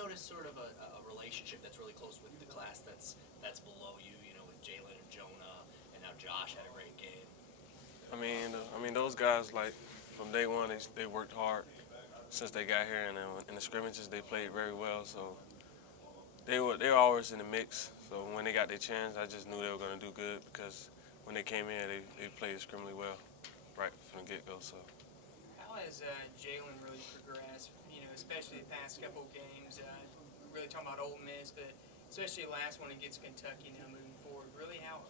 noticed sort of a relationship that's really close with the class that's below you, with Jalen and Jonah, and now Josh had a great game? I mean, those guys, like, from day one, they worked hard since they got here, and in the scrimmages they played very well. So they were always in the mix. So when they got their chance, I just knew they were going to do good because when they came in, they played extremely well right from the get-go. So. How has Jalen really progressed? Especially the past couple of games. Really talking about Ole Miss, but especially the last one against Kentucky. Now moving forward, really how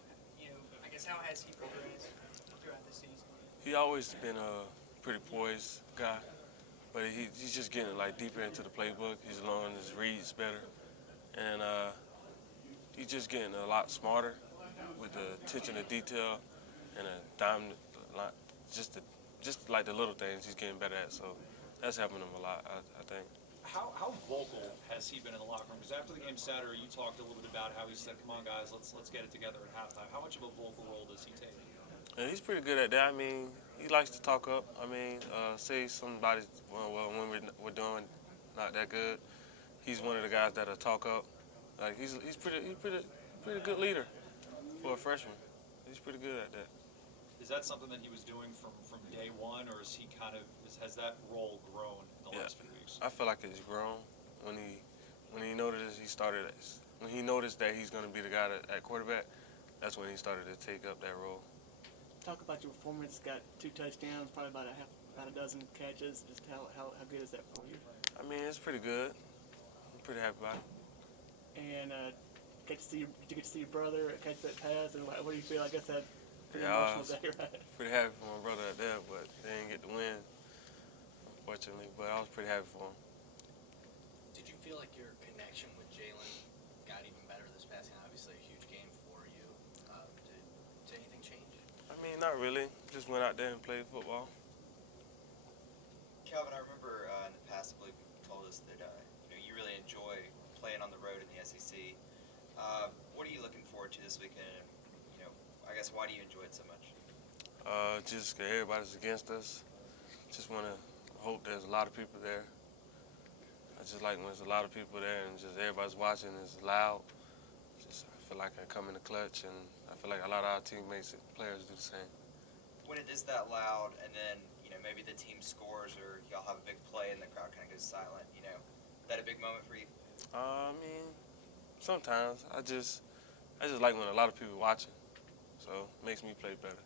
has he progressed throughout the season? He always been a pretty poised guy, but he's just getting like deeper into the playbook. He's learning his reads better, and he's just getting a lot smarter with the attention to detail and just like the little things he's getting better at. So that's helping him a lot, I think. How vocal has he been in the locker room? Because after the game Saturday, you talked a little bit about how he said, "Come on, guys, let's get it together at halftime." How much of a vocal role does he take? And he's pretty good at that. I mean, he likes to talk up. Say somebody's when we're doing not that good, he's one of the guys that'll talk up. Like he's pretty good leader for a freshman. He's pretty good at that. Is that something that he was doing from day one, or is he has that role grown in the last few weeks? I feel like it's grown when he noticed when he noticed that he's going to be the guy at quarterback. That's when he started to take up that role. Talk about your performance. Got 2 touchdowns, probably about a dozen catches. Just how good is that for you? I mean, it's pretty good. I'm pretty happy about it. And did you get to see your brother catch that pass? And what do you feel? I guess that pretty I emotional was day, right? pretty happy for my brother at that, but they didn't get the win, unfortunately. But I was pretty happy for him. Did you feel like your connection with Jalen got even better this past game? Obviously, a huge game for you. Did anything change? I mean, not really. Just went out there and played football. Calvin, I remember in the past, I believe you told us that you really enjoy playing on the road in the SEC. What are you looking forward to this weekend? I guess why do you enjoy it so much? Just 'cause everybody's against us. Just want to hope there's a lot of people there. I just like when there's a lot of people there and just everybody's watching. It's loud. I feel like I come in the clutch, and I feel like a lot of our teammates and players do the same. When it is that loud, and then maybe the team scores or y'all have a big play and the crowd kind of goes silent, is that a big moment for you? I mean, sometimes I just like when a lot of people watching. So it makes me play better.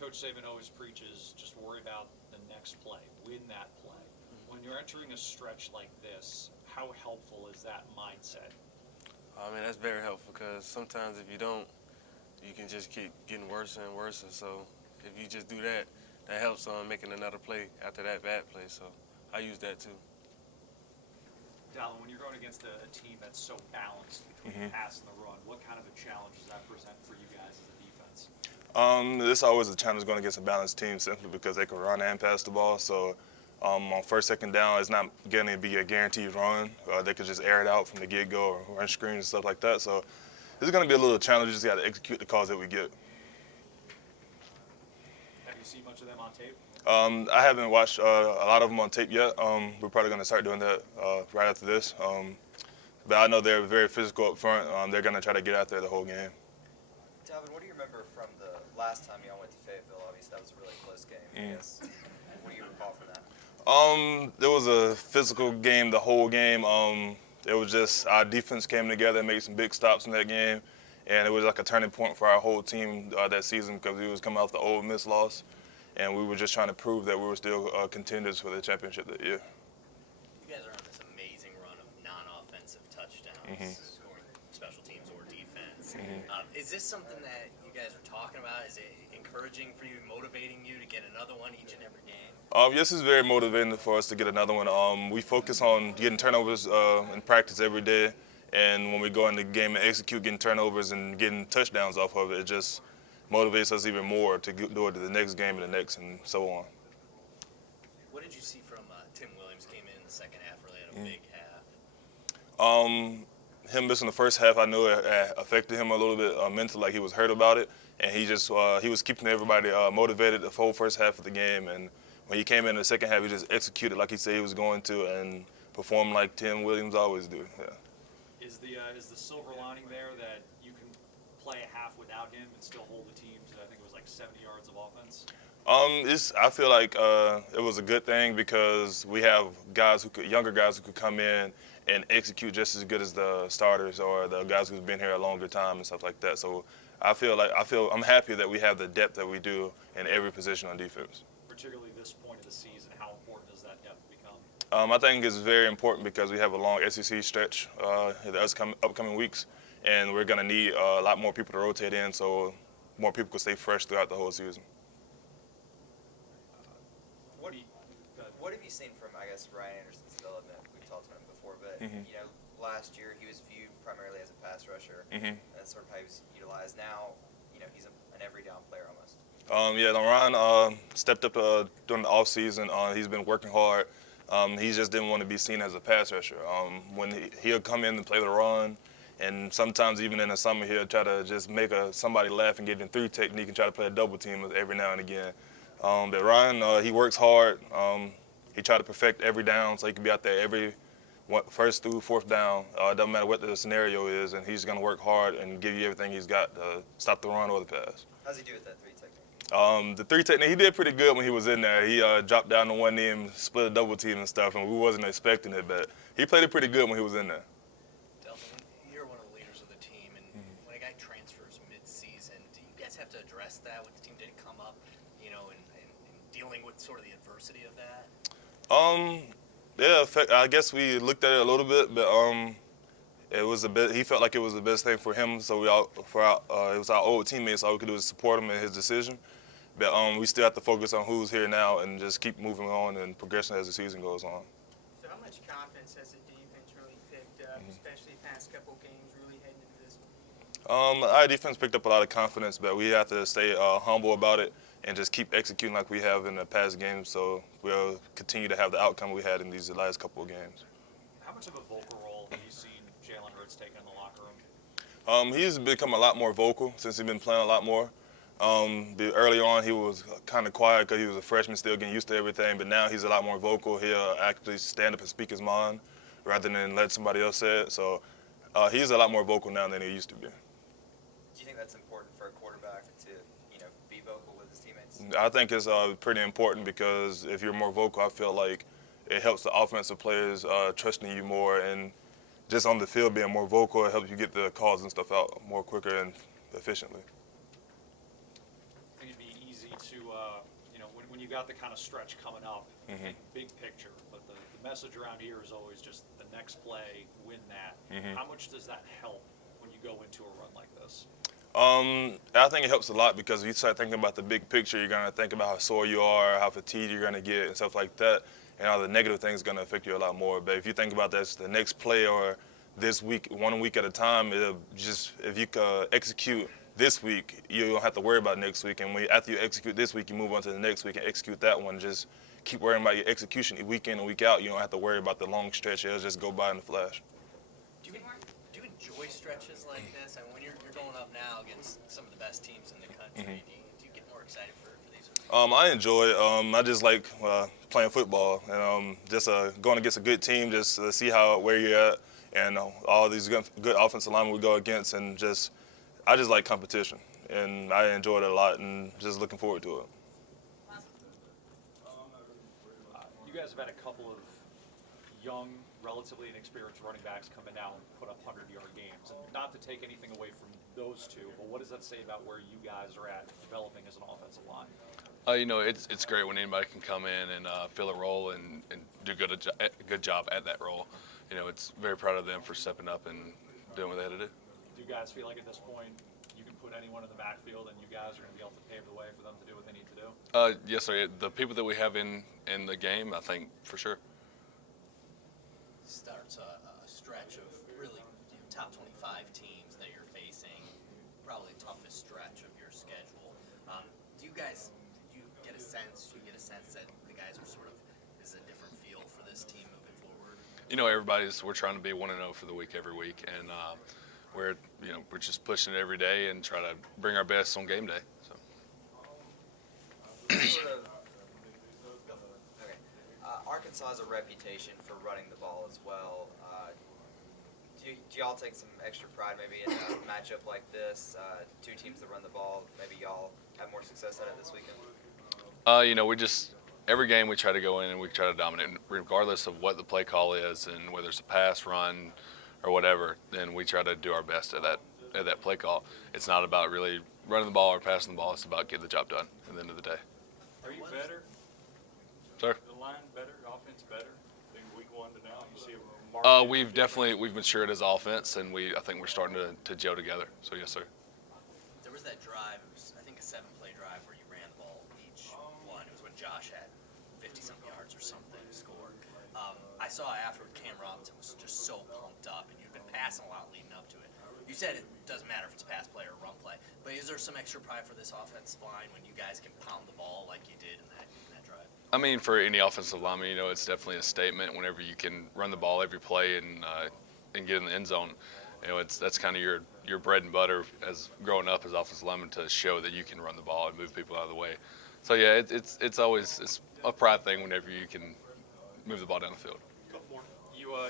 Coach Saban always preaches, just worry about the next play, win that play. When you're entering a stretch like this, how helpful is that mindset? I mean, that's very helpful because sometimes if you don't, you can just keep getting worse and worse. And so if you just do that, that helps on making another play after that bad play. So I use that too. Dalvin, when you're going against a team that's so balanced between the pass and the run, what kind of a challenge does that present for you guys as a defense? This is always a challenge going against a balanced team simply because they can run and pass the ball. So on first, second down, it's not going to be a guaranteed run. They could just air it out from the get-go or run screens and stuff like that. So this is going to be a little challenge. You just got to execute the calls that we get. Have you seen much of them on tape? I haven't watched a lot of them on tape yet. We're probably going to start doing that right after this. But I know they're very physical up front. They're going to try to get out there the whole game. Dalvin, what do you remember from the last time y'all went to Fayetteville? Obviously, that was a really close game. I guess. What do you recall from that? It was a physical game the whole game. It was just our defense came together and made some big stops in that game. And it was like a turning point for our whole team that season because we was coming off the Ole Miss loss. And we were just trying to prove that we were still contenders for the championship that year. You guys are on this amazing run of non-offensive touchdowns, scoring special teams or defense. Is this something that you guys are talking about? Is it encouraging for you, motivating you to get another one each and every game? Yes, it's very motivating for us to get another one. We focus on getting turnovers in practice every day. And when we go in the game and execute getting turnovers and getting touchdowns off of it, it just motivates us even more to do it to the next game and the next and so on. What did you see from Tim Williams? Came in the second half, really had a big half. Him missing the first half, I knew it affected him a little bit mentally, like he was hurt about it. And he was keeping everybody motivated the whole first half of the game. And when he came in the second half, he just executed like he said he was going to. And perform like Tim Williams always do. Yeah. Is the silver lining there that you can play a half without him and still hold the team to, I think it was like 70 yards of offense? I feel like it was a good thing because we have younger guys who could come in and execute just as good as the starters or the guys who've been here a longer time and stuff like that. So I'm happy that we have the depth that we do in every position on defense. Particularly this point of the season, how important does that depth become? I think it's very important because we have a long SEC stretch in the upcoming weeks, and we're going to need a lot more people to rotate in so more people can stay fresh throughout the whole season. What have you seen from, I guess, Ryan Anderson's development? We've talked about him before, but last year he was viewed primarily as a pass rusher. That's sort of how he was utilized. Now, he's an every down player almost. Ryan stepped up during the offseason. He's been working hard. He just didn't want to be seen as a pass rusher. When he'll come in and play the run, and sometimes even in the summer he'll try to just make somebody laugh and get in 3 technique and try to play a double team every now and again. But Ryan, he works hard. He tried to perfect every down so he can be out there every first through fourth down. It doesn't matter what the scenario is, and he's going to work hard and give you everything he's got to stop the run or the pass. How's he do with that 3 technique? The 3 technique, he did pretty good when he was in there. He dropped down to one knee and split a double team and stuff, and we wasn't expecting it, but he played it pretty good when he was in there. Dalvin, you're one of the leaders of the team, and when a guy transfers mid-season, do you guys have to address that when the team didn't come up, and dealing with sort of the adversity of that? I guess we looked at it a little bit, but he felt like it was the best thing for him, so it was our old teammates, all we could do was support him in his decision. But we still have to focus on who's here now and just keep moving on and progressing as the season goes on. So how much confidence has the defense really picked up, especially the past couple games, really heading into this one? Our defense picked up a lot of confidence, but we have to stay humble about it and just keep executing like we have in the past games, so we'll continue to have the outcome we had in these last couple of games. How much of a vocal role have you seen Jalen Hurts take in the locker room? He's become a lot more vocal since he's been playing a lot more. Earlier on, he was kind of quiet because he was a freshman, still getting used to everything, but now he's a lot more vocal. He'll actually stand up and speak his mind rather than let somebody else say it. So he's a lot more vocal now than he used to be. Do you think that's important for a quarterback to, be vocal with his teammates? I think it's pretty important because if you're more vocal, I feel like it helps the offensive players trusting you more, and just on the field being more vocal, it helps you get the calls and stuff out more quicker and efficiently. I think it'd be easy to, when you got the kind of stretch coming up, think big picture, but the message around here is always just the next play, win that. How much does that help when you go into a run like this? I think it helps a lot because if you start thinking about the big picture, you're going to think about how sore you are, how fatigued you're going to get, and stuff like that. And all the negative things are going to affect you a lot more. But if you think about this, the next play or this week, 1 week at a time, if you execute this week, you don't have to worry about next week. And after you execute this week, you move on to the next week and execute that one. Just keep worrying about your execution week in and week out. You don't have to worry about the long stretch. It'll just go by in a flash. Do you enjoy stretches like this? I mean, when you're going up now against some of the best teams in the country, do you get more excited for these? I enjoy it. I just like playing football and just going against a good team, just to see where you're at and all these good offensive linemen we go against, and I just like competition, and I enjoy it a lot, and just looking forward to it. You guys have had a couple of young, relatively inexperienced running backs come in now and put up 100-yard games. And not to take anything away from those two, but what does that say about where you guys are at developing as an offensive line? It's great when anybody can come in and fill a role and do a good job at that role. It's very proud of them for stepping up and doing what they had to do. Do you guys feel like at this point you can put anyone in the backfield and you guys are going to be able to pave the way for them to do what they need to do? Yes, sir. The people that we have in the game, I think for sure. Starts a stretch of really top 25 teams that you're facing, probably the toughest stretch of your schedule. Do you get a sense that the guys are sort of, is a different feel for this team moving forward? We're trying to be 1-0 for the week every week, and we're just pushing it every day and try to bring our best on game day. So. Okay. Arkansas Arkansas has a reputation for running the ball as well. Do y'all take some extra pride maybe in a matchup like this? Two teams that run the ball, maybe y'all have more success at it this weekend? We just every game we try to go in and we try to dominate, regardless of what the play call is and whether it's a pass, run, or whatever. Then we try to do our best at that play call. It's not about really running the ball or passing the ball. It's about getting the job done at the end of the day. Are you better? Sir? The line better? Offense better? Than week 1 to now? You see a We've matured as offense, and I think we're starting to gel together. So yes, sir. There was that drive. It was, I think, a 7-play drive where you ran the ball each one. It was when Josh had 50-something yards or something scored. I saw after Cam Robinson was just so pumped up, and you've been passing a lot leading up to it. You said it doesn't matter if it's pass play or run play, but is there some extra pride for this offensive line when you guys can pound the ball like you did in that drive? I mean, for any offensive lineman, it's definitely a statement whenever you can run the ball every play and get in the end zone. That's kind of your bread and butter as growing up as offensive lineman, to show that you can run the ball and move people out of the way. So yeah, it's always a pride thing whenever you can move the ball down the field.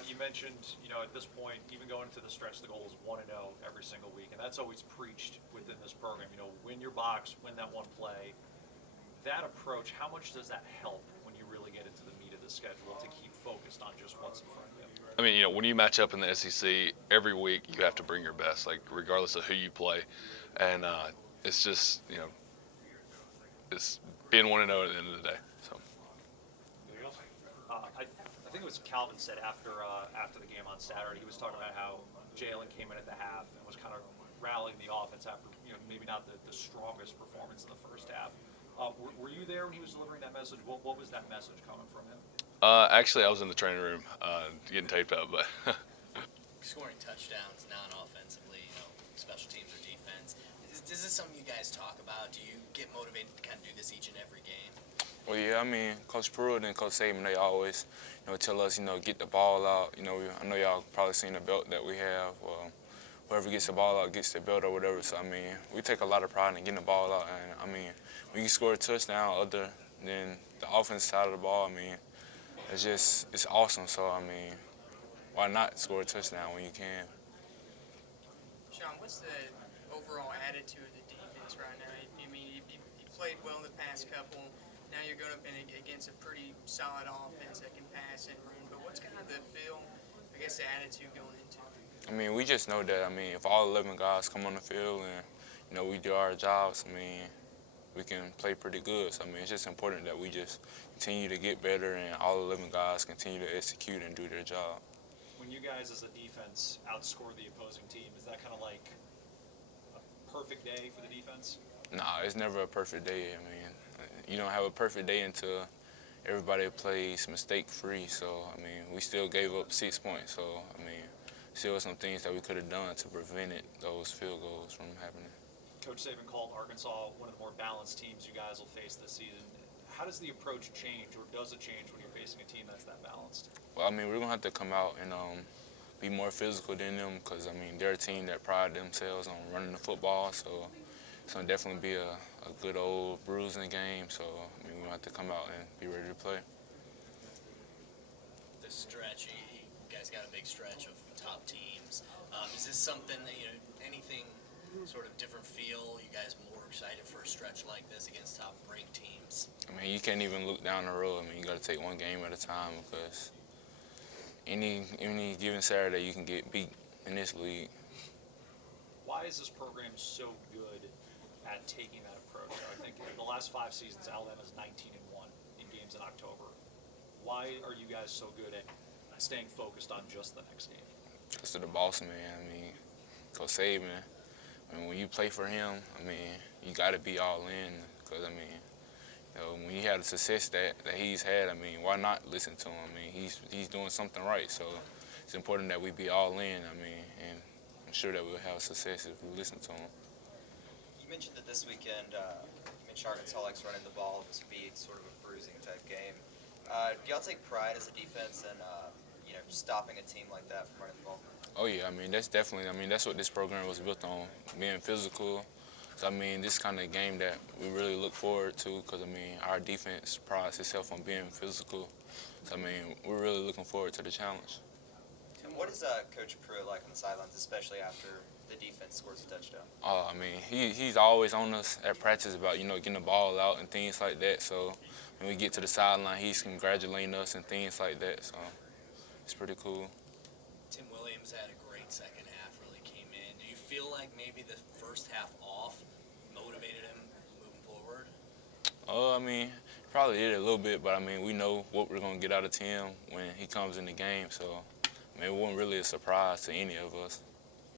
You mentioned, at this point, even going into the stretch, the goal is 1-0 every single week, and that's always preached within this program. Win your box, win that one play. That approach, how much does that help when you really get into the meat of the schedule to keep focused on just what's in front of you? I mean, when you match up in the SEC, every week you have to bring your best, like regardless of who you play, and it's just it's being 1-0 at the end of the day. So. I think it was Calvin said after the game on Saturday, he was talking about how Jalen came in at the half and was kind of rallying the offense after maybe not the strongest performance in the first half. Were you there when he was delivering that message? What was that message coming from him? Actually, I was in the training room getting taped up, but Scoring touchdowns non-offensively, special teams or defense. Is this something you guys talk about? Do you get motivated to kind of do this each and every game? Well, yeah, I mean, Coach Pruitt and Coach Saban, they always, tell us, get the ball out. I know y'all probably seen the belt that we have. Whoever gets the ball out gets the belt or whatever. So, I mean, we take a lot of pride in getting the ball out. And, I mean, when you score a touchdown other than the offense side of the ball, I mean, it's awesome. So, I mean, why not score a touchdown when you can? Shaun, what's the overall attitude of the defense right now? I mean, you played well the past couple. Now you're going up against a pretty solid offense that can pass and run. But what's kind of the feel, I guess, the attitude going into it? I mean, we just know that, if all 11 guys come on the field and, we do our jobs, we can play pretty good. So, it's just important that we just continue to get better and all 11 guys continue to execute and do their job. When you guys as a defense outscore the opposing team, is that kind of like a perfect day for the defense? Nah, it's never a perfect day. You don't have a perfect day until everybody plays mistake-free. So, we still gave up 6 points. So, still some things that we could have done to prevent those field goals from happening. Coach Saban called Arkansas one of the more balanced teams you guys will face this season. How does the approach change, or does it change when you're facing a team that's that balanced? Well, we're going to have to come out and be more physical than them because, they're a team that pride themselves on running the football. So it's going to definitely be a good old bruising game. So, we're going to have to come out and be ready to play. The stretch, you guys got a big stretch of top teams. Is this something that, anything sort of different feel? You guys more excited for a stretch like this against top-ranked teams? You can't even look down the road. You got to take one game at a time because any given Saturday you can get beat in this league. Why is this program so good at taking that approach? I think in the last 5 seasons, Alabama's 19-1 in games in October. Why are you guys so good at staying focused on just the next game? Because of the boss man. Coach Saban. When you play for him, you got to be all in. Because when he had the success that he's had, why not listen to him? He's doing something right. So it's important that we be all in. And I'm sure that we'll have success if we listen to him. You mentioned that this weekend, Arkansas likes running the ball. This would be sort of a bruising type game. Do y'all take pride as a defense in stopping a team like that from running the ball? Oh yeah, that's definitely. That's what this program was built on: being physical, So, I mean, this kind of game that we really look forward to because, I mean, our defense prides itself on being physical. So, I mean, we're really looking forward to the challenge. And what is Coach Pruitt like on the sidelines, especially after the defense scores a touchdown? I mean, he's always on us at practice about, getting the ball out and things like that. So when we get to the sideline, he's congratulating us and things like that. So it's pretty cool. Tim Williams had a great second half, really came in. Do you feel like maybe the first half off motivated him moving forward? I mean, probably did a little bit, but I mean, we know what we're going to get out of Tim when he comes in the game. So, I mean, it wasn't really a surprise to any of us.